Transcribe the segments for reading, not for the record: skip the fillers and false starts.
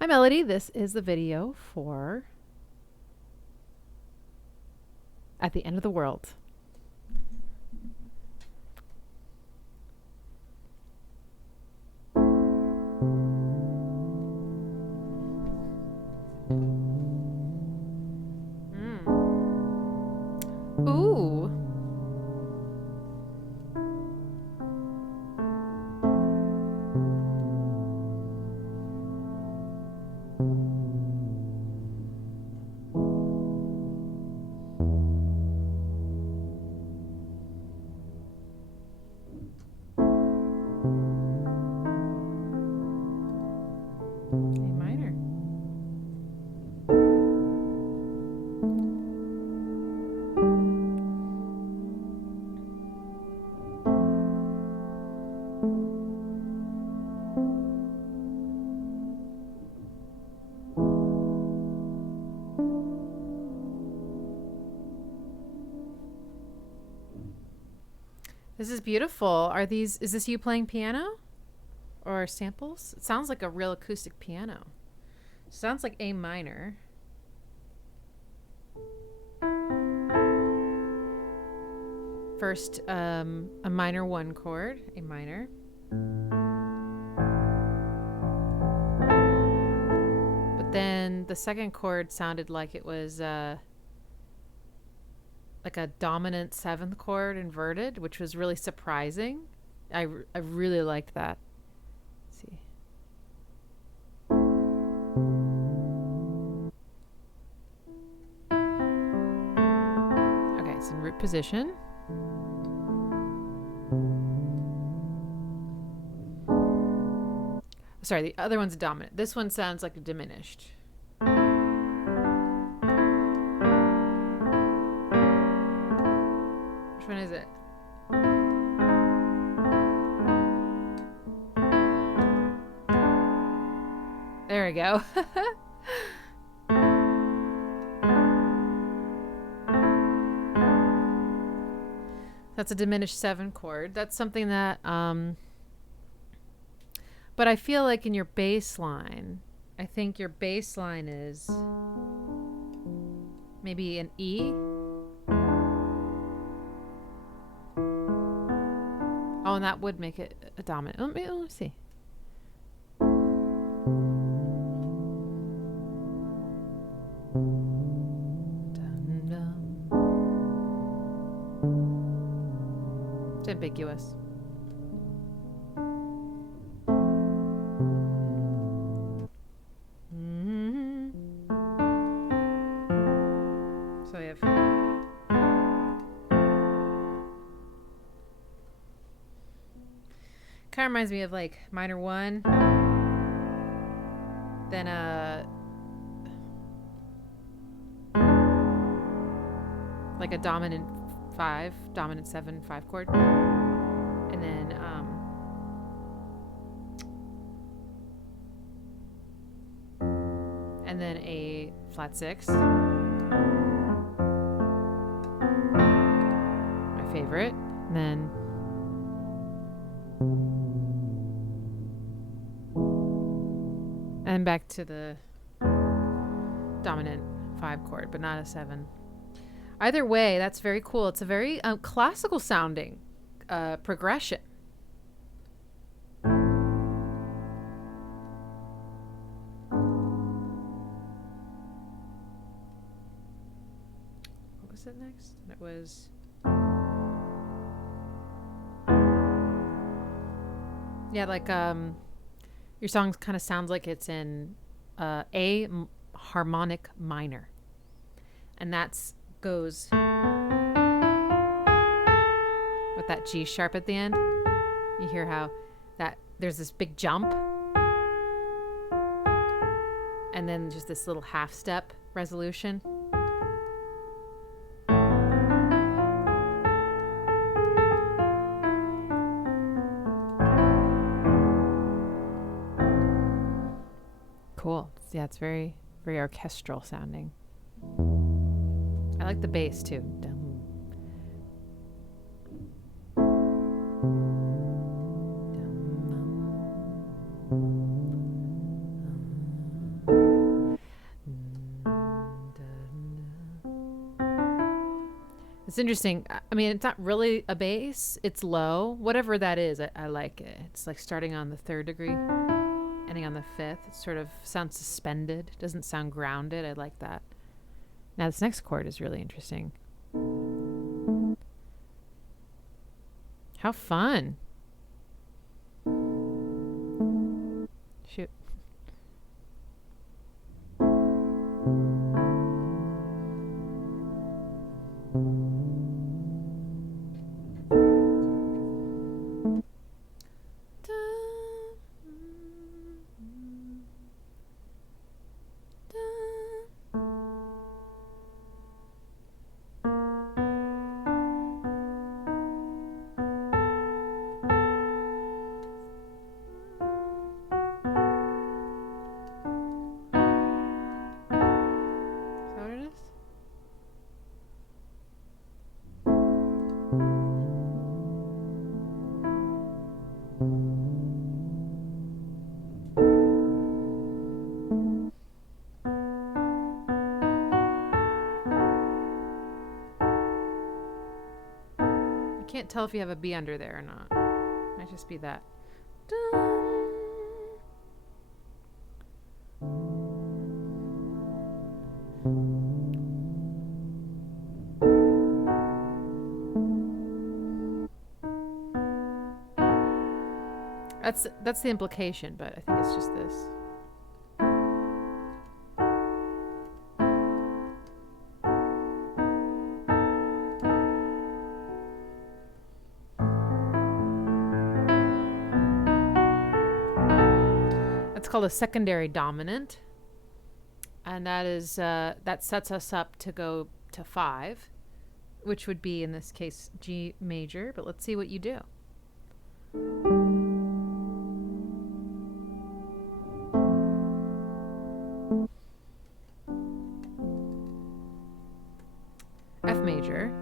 Hi Melody, this is the video for At the End of the World. Ooh. A minor. This is beautiful. Is this you playing piano or samples? It sounds like a real acoustic piano. Sounds like A minor. First, a minor 1 chord, A minor. But then the second chord sounded like it was like a dominant 7th chord inverted, which was really surprising. I really liked that. Let's see. Okay, it's in root position. Sorry, the other one's dominant. This one sounds like a diminished. Which one is it? There we go. That's a diminished 7 chord. That's something that, but I feel like in your bass line, I think your bass line is maybe an E. Oh, and that would make it a dominant. Let me see. It's ambiguous. So we have kind of reminds me of like minor 1, then like a dominant 5, dominant 7, 5 chord, and then a flat 6, my favorite, and then back to the dominant 5 chord, but not a 7. Either way, that's very cool. It's a very classical sounding progression. What was it next? It was like your song kind of sounds like it's in A harmonic minor, and that's goes with that G sharp at the end. You hear how that there's this big jump and then just this little half step resolution. Cool. Yeah, it's very, very orchestral sounding. I like the bass too. It's interesting. I mean, it's not really a bass. It's low. Whatever that is, I like it. It's like starting on the 3rd degree, ending on the 5th. It sort of sounds suspended. It doesn't sound grounded. I like that. Now this next chord is really interesting. How fun. Shoot. Can't tell if you have a B under there or not. Might just be that. That's the implication, but I think it's just this. It's called a secondary dominant, and that is that sets us up to go to 5, which would be in this case G major. But let's see what you do. F major.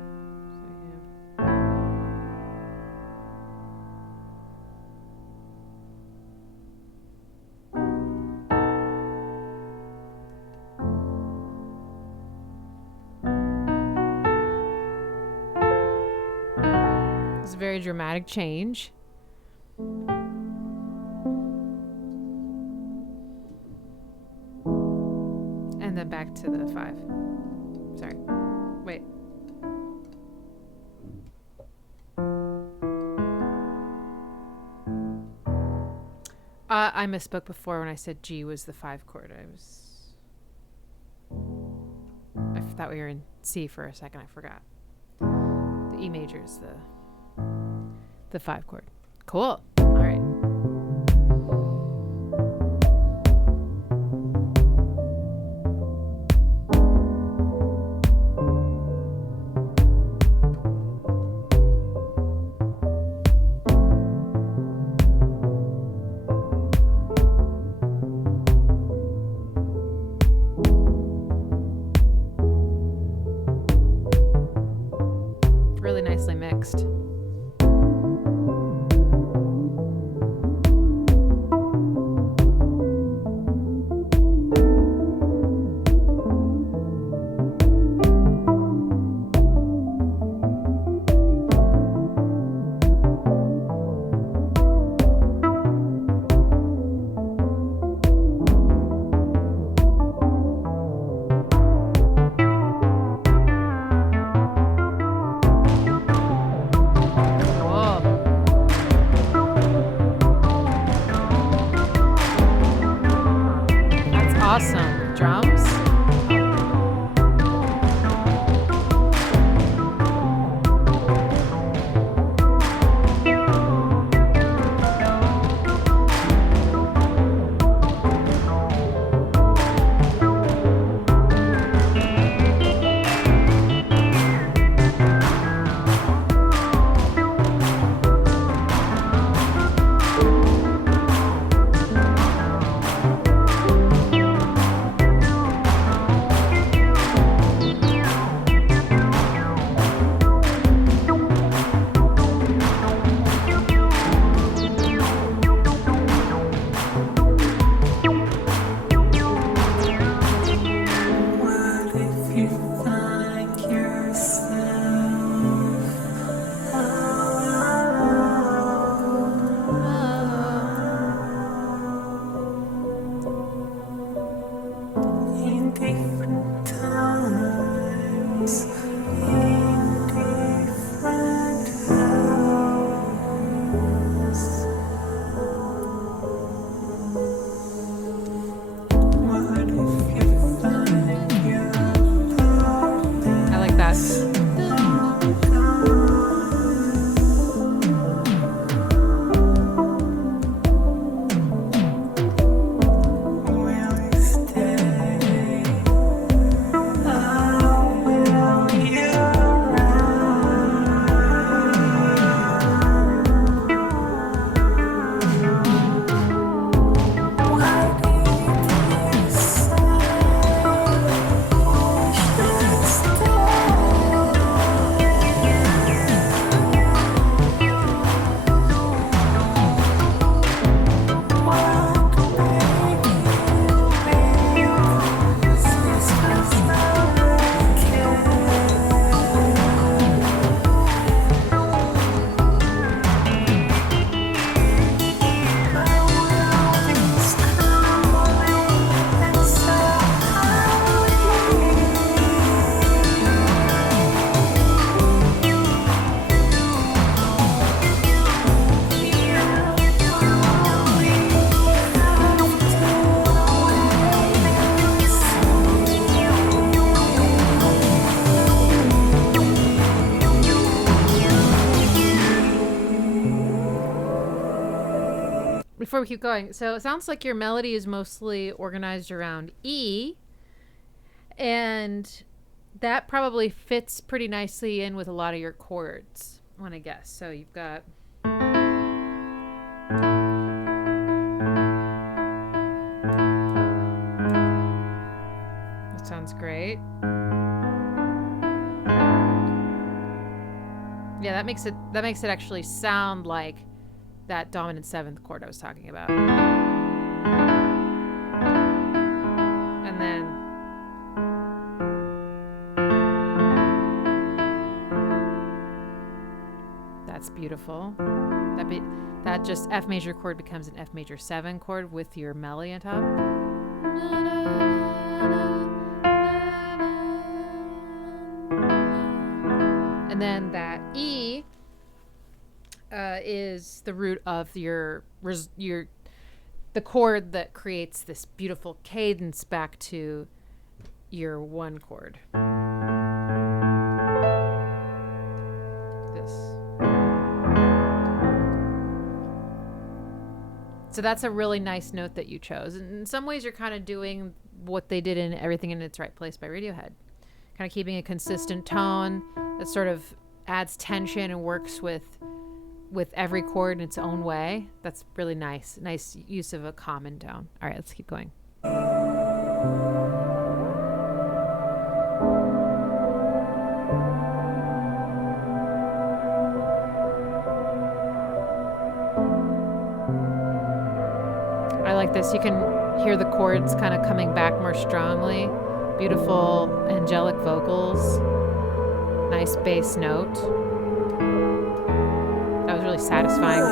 It's a very dramatic change. And then back to the 5. Sorry. Wait. I misspoke before when I said G was the 5 chord. I thought we were in C for a second. I forgot. The E major is the 5 chord. Cool. All right. Really nicely mixed. Awesome. Drums. before we keep going, so it sounds like your melody is mostly organized around E, and that probably fits pretty nicely in with a lot of your chords, I want to guess. So you've got... That sounds great. Yeah, that makes it actually sound like that dominant 7th chord I was talking about. And then that's beautiful. That just F major chord becomes an F major 7 chord with your melody on top. And then that E is the root of the chord that creates this beautiful cadence back to your 1 chord. This. So that's a really nice note that you chose. And in some ways you're kind of doing what they did in Everything in Its Right Place by Radiohead. Kind of keeping a consistent tone that sort of adds tension and works with every chord in its own way. That's really nice. Nice use of a common tone. All right, let's keep going. I like this. You can hear the chords kind of coming back more strongly. Beautiful angelic vocals. Nice bass note. That was really satisfying.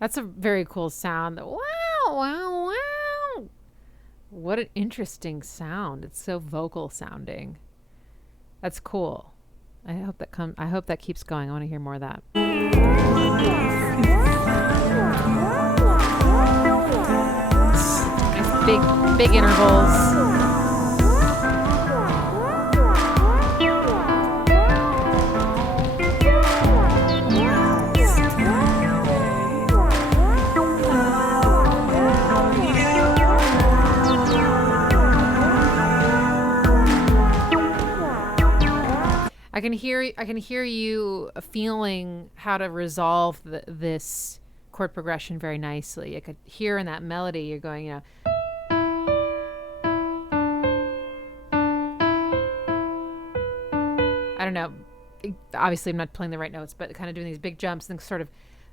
That's a very cool sound. Wow, wow, wow. What an interesting sound. It's so vocal sounding. That's cool. I hope that keeps going. I want to hear more of that. Nice big intervals. I can hear you feeling how to resolve this chord progression very nicely. I could hear in that melody you're going, you know. I don't know. Obviously, I'm not playing the right notes, but kind of doing these big jumps and sort of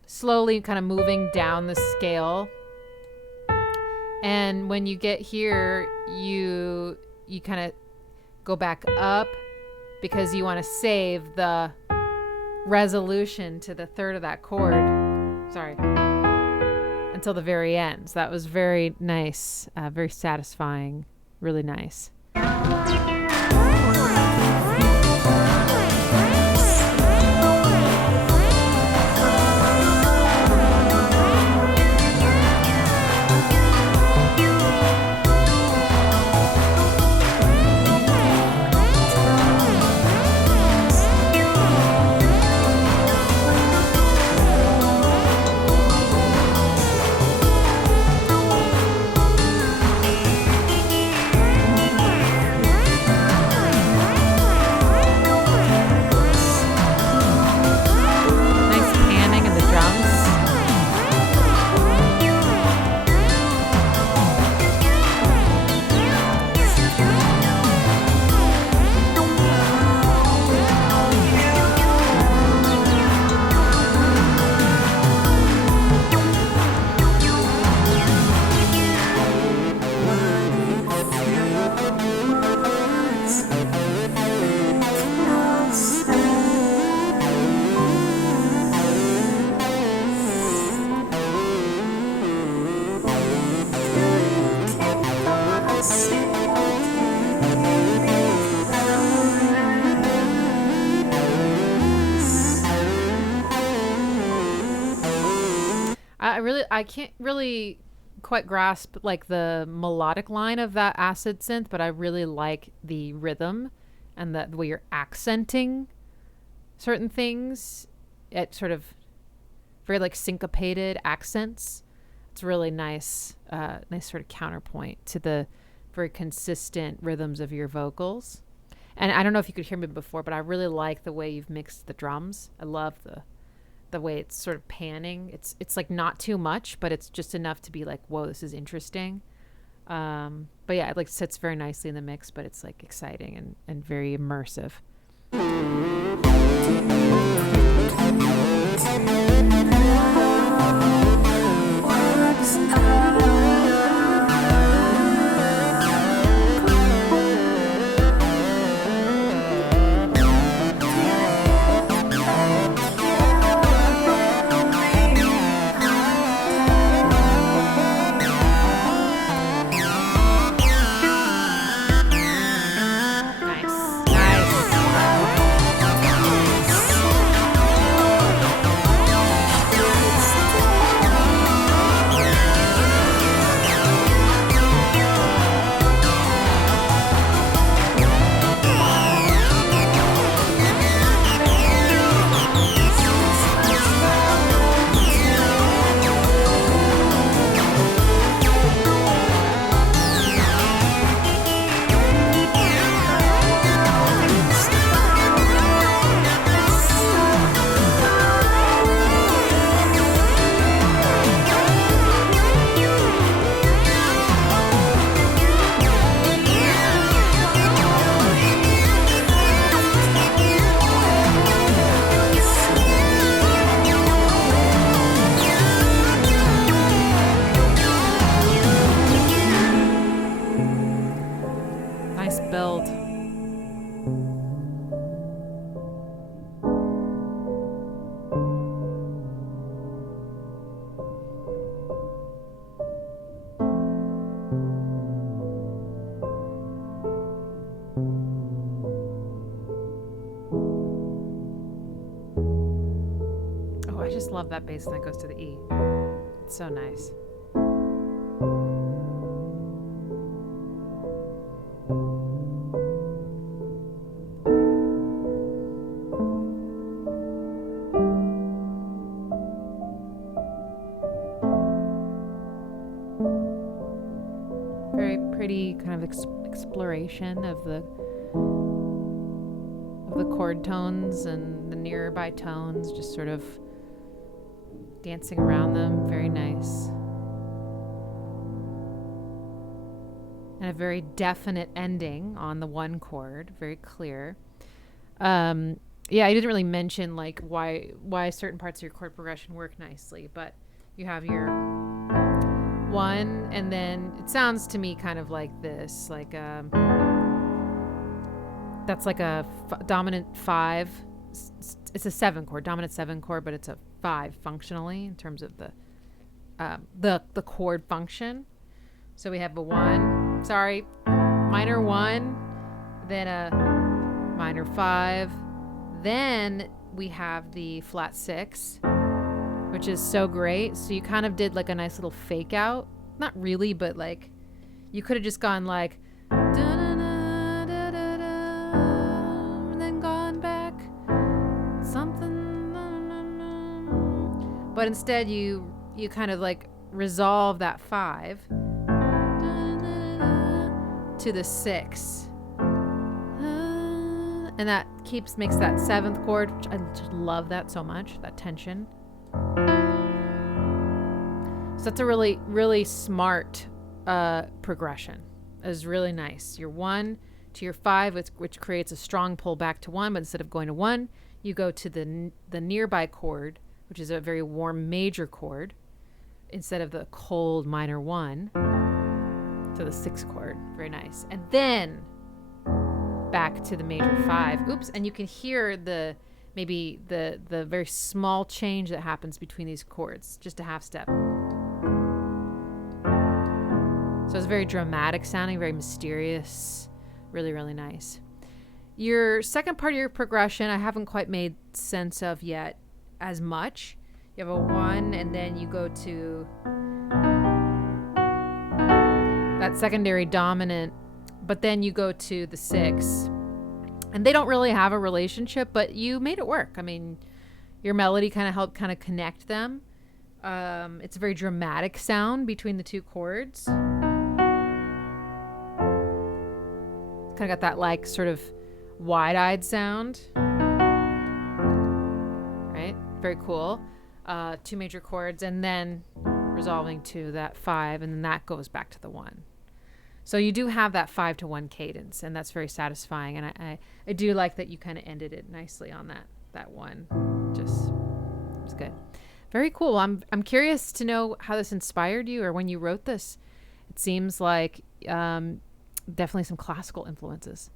slowly kind of moving down the scale. And when you get here, you kind of go back up, because you want to save the resolution to the 3rd of that chord. Sorry. Until the very end. So that was very nice, very satisfying, really nice. I can't really quite grasp like the melodic line of that acid synth, but I really like the rhythm and the way you're accenting certain things at sort of very like syncopated accents. It's really nice, nice sort of counterpoint to the very consistent rhythms of your vocals. And I don't know if you could hear me before, but I really like the way you've mixed the drums. I love the way it's sort of panning. It's like not too much, but it's just enough to be like, whoa, this is interesting. But yeah, it like sits very nicely in the mix, but it's like exciting and very immersive. Build. Oh, I just love that bass line that goes to the E. It's so nice. Very pretty kind of exploration of the chord tones and the nearby tones, just sort of dancing around them. Very nice. And a very definite ending on the one chord, very clear. Yeah, I didn't really mention like why certain parts of your chord progression work nicely, but you have your one, and then it sounds to me kind of like this, like that's like a dominant 5. It's a 7 chord, dominant 7 chord, but it's a 5 functionally in terms of the chord function. So we have a 1, minor 1, then a minor 5, then we have the flat 6, which is so great. So you kind of did like a nice little fake out. Not really, but like you could have just gone like and then gone back something, but instead you kind of like resolve that 5 to the 6, and that makes that 7th chord, which I just love that so much, that tension. So that's a really, really smart progression. It was really nice. Your 1 to your 5, which creates a strong pull back to 1, but instead of going to 1, you go to the nearby chord, which is a very warm major chord, instead of the cold minor 1 to the 6th chord. Very nice. And then back to the major 5. Oops, and you can hear maybe the very small change that happens between these chords, just a half step. So it's very dramatic sounding, very mysterious, really, really nice. Your second part of your progression, I haven't quite made sense of yet as much. You have a 1, and then you go to that secondary dominant, but then you go to the 6. And they don't really have a relationship, but you made it work. I mean, your melody kind of helped kind of connect them. It's a very dramatic sound between the 2 chords. Kind of got that like sort of wide-eyed sound. Right? Very cool. 2 major chords, and then resolving to that 5, and then that goes back to the 1. So you do have that 5 to 1 cadence, and that's very satisfying. And I do like that you kind of ended it nicely on that 1. Just, it's good. Very cool. I'm curious to know how this inspired you or when you wrote this. It seems like definitely some classical influences,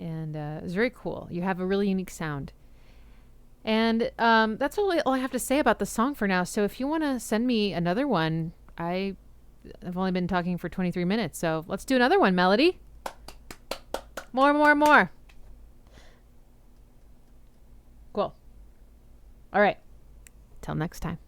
and it's very cool. You have a really unique sound. And that's really all I have to say about the song for now. So if you want to send me another one, I've only been talking for 23 minutes, so let's do another one, Melody. More. Cool. All right. Till next time.